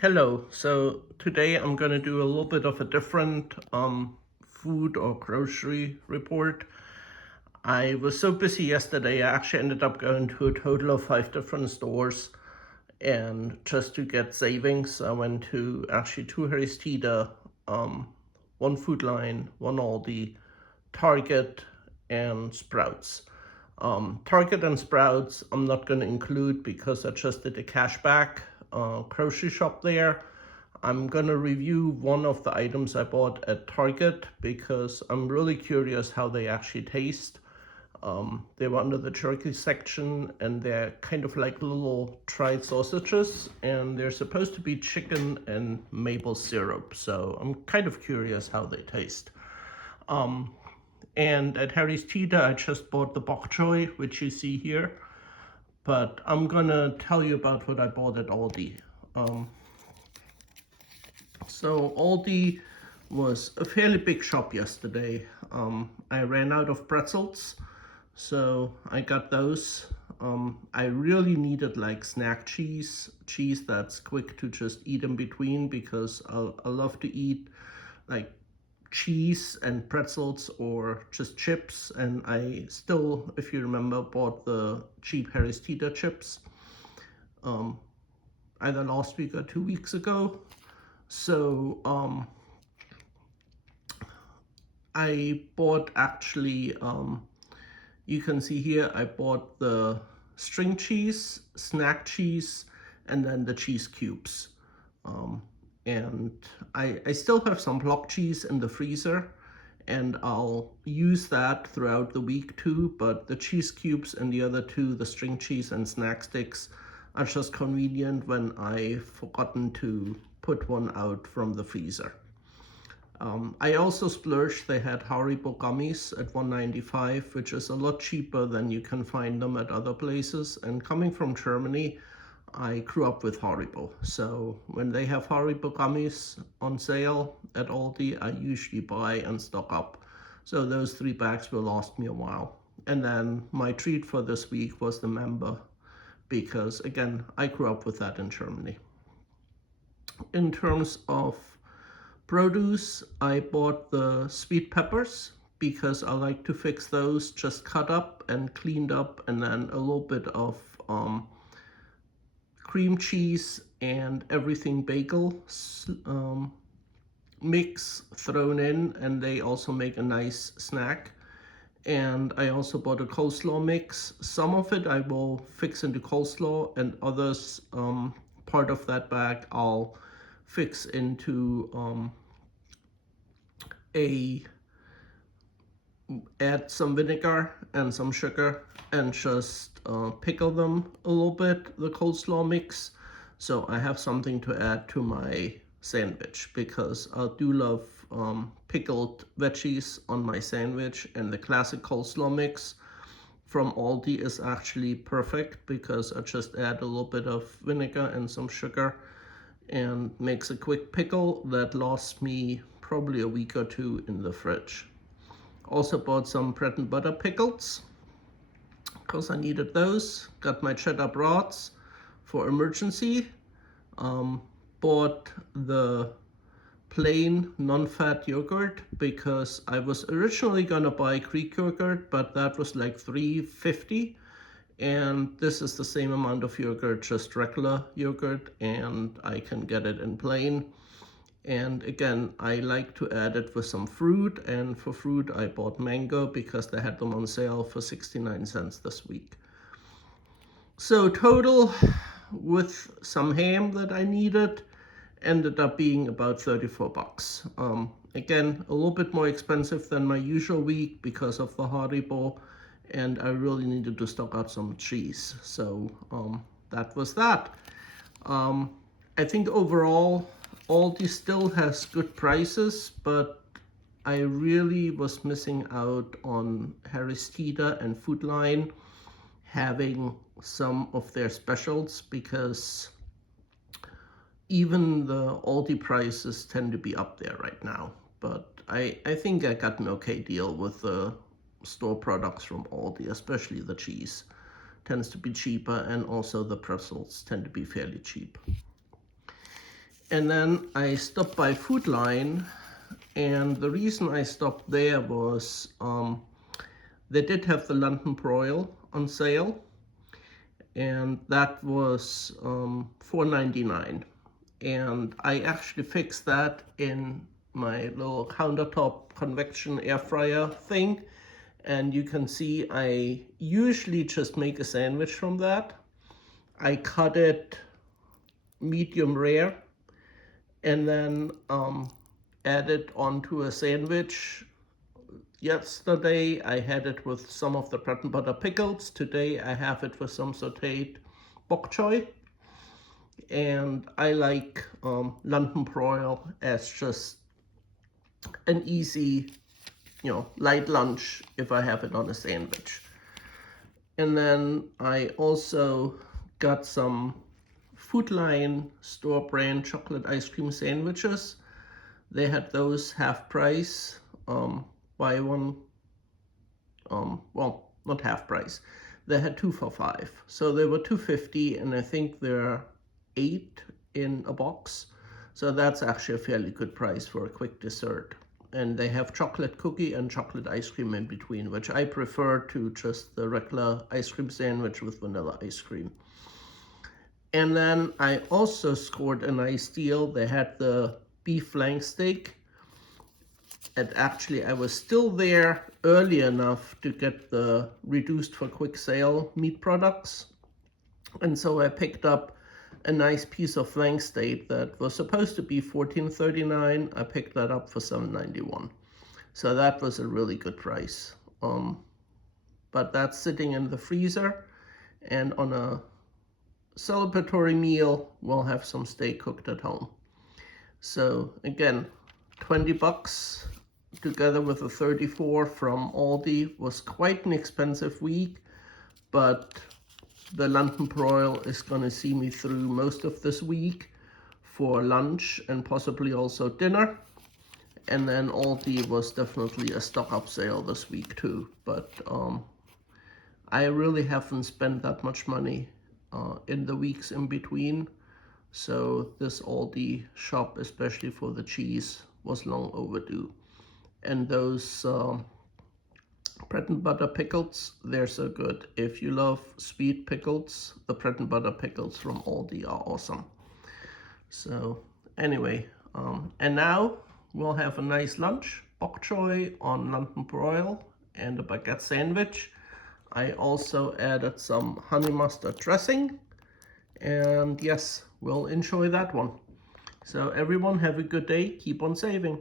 Hello. So today I'm going to do a little bit of a different food or grocery report. I was so busy yesterday, I actually ended up going to a total of 5 different stores. And just to get savings, I went to actually two Harris Teeter, one Food Lion, one Aldi, Target, and Sprouts. Target and Sprouts I'm not going to include because I just did a cashback grocery shop there. I'm going to review one of the items I bought at Target because I'm really curious how they actually taste. They were under the jerky section and they're kind of like little dried sausages and they're supposed to be chicken and maple syrup. So I'm kind of curious how they taste. And at Harris Teeter, I just bought the bok choy, which you see here. But I'm gonna tell you about what I bought at Aldi. So Aldi was a fairly big shop yesterday. I ran out of pretzels, so I got those. I really needed like snack cheese that's quick to just eat in between because I love to eat like cheese and pretzels or just chips. And I still, if you remember, bought the cheap Harris Teeter chips either last week or 2 weeks ago. So I bought actually, you can see here, I bought the string cheese, snack cheese, and then the cheese cubes. And I still have some block cheese in the freezer and I'll use that throughout the week too, but the cheese cubes and the other two, the string cheese and snack sticks, are just convenient when I've forgotten to put one out from the freezer. I also splurged. They had Haribo gummies at $1.95, which is a lot cheaper than you can find them at other places. And coming from Germany, I grew up with Haribo. So when they have Haribo gummies on sale at Aldi, I usually buy and stock up. So those 3 bags will last me a while. And then my treat for this week was the member, because again, I grew up with that in Germany. In terms of produce, I bought the sweet peppers because I like to fix those just cut up and cleaned up, and then a little bit of cream cheese and everything bagel mix thrown in, and they also make a nice snack. And I also bought a coleslaw mix. Some of it I will fix into coleslaw, and others, part of that bag, I'll fix into add some vinegar and some sugar and just pickle them a little bit, the coleslaw mix. So I have something to add to my sandwich because I do love pickled veggies on my sandwich, and the classic coleslaw mix from Aldi is actually perfect because I just add a little bit of vinegar and some sugar and makes a quick pickle that lasts me probably a week or two in the fridge. Also bought some bread and butter pickles because I needed those. Got my cheddar brats for emergency. Bought the plain non-fat yogurt because I was originally gonna buy Greek yogurt, but that was like $3.50, and this is the same amount of yogurt, just regular yogurt, and I can get it in plain. And again, I like to add it with some fruit, and for fruit I bought mango because they had them on sale for 69 cents this week. So total, with some ham that I needed, ended up being about 34 bucks. Again, a little bit more expensive than my usual week because of the Haribo, and I really needed to stock out some cheese. So that was that. I think overall, Aldi still has good prices, but I really was missing out on Harris Teeter and Food Lion having some of their specials because even the Aldi prices tend to be up there right now. But I think I got an okay deal with the store products from Aldi, especially the cheese tends to be cheaper, and also the pretzels tend to be fairly cheap. And then I stopped by Food Lion, and the reason I stopped there was they did have the London Broil on sale, and that was $4.99. And I actually fixed that in my little countertop convection air fryer thing. And you can see I usually just make a sandwich from that. I cut it medium rare and then add it onto a sandwich. Yesterday I had it with some of the bread and butter pickles. Today I have it with some sauteed bok choy. And I like London Broil as just an easy, light lunch if I have it on a sandwich. And then I also got some Food Lion store brand chocolate ice cream sandwiches. They had those half price, buy one, well, not half price. They had 2 for $5. So they were $2.50, and I think there are 8 in a box. So that's actually a fairly good price for a quick dessert. And they have chocolate cookie and chocolate ice cream in between, which I prefer to just the regular ice cream sandwich with vanilla ice cream. And then I also scored a nice deal. They had the beef flank steak. And actually I was still there early enough to get the reduced for quick sale meat products. And so I picked up a nice piece of flank steak that was supposed to be $14.39. I picked that up for $7.91. So that was a really good price. But that's sitting in the freezer, and on a celebratory meal, we'll have some steak cooked at home. So again, 20 bucks together with a 34 from Aldi was quite an expensive week, but the London Broil is going to see me through most of this week for lunch and possibly also dinner. And then Aldi was definitely a stock up sale this week too. But I really haven't spent that much money in the weeks in between. So this Aldi shop, especially for the cheese, was long overdue. And those bread and butter pickles, they're so good. If you love sweet pickles, the bread and butter pickles from Aldi are awesome. So anyway, and now we'll have a nice lunch, bok choy on London Broil and a baguette sandwich. I also added some honey mustard dressing, and yes, we'll enjoy that one. So everyone have a good day, keep on saving.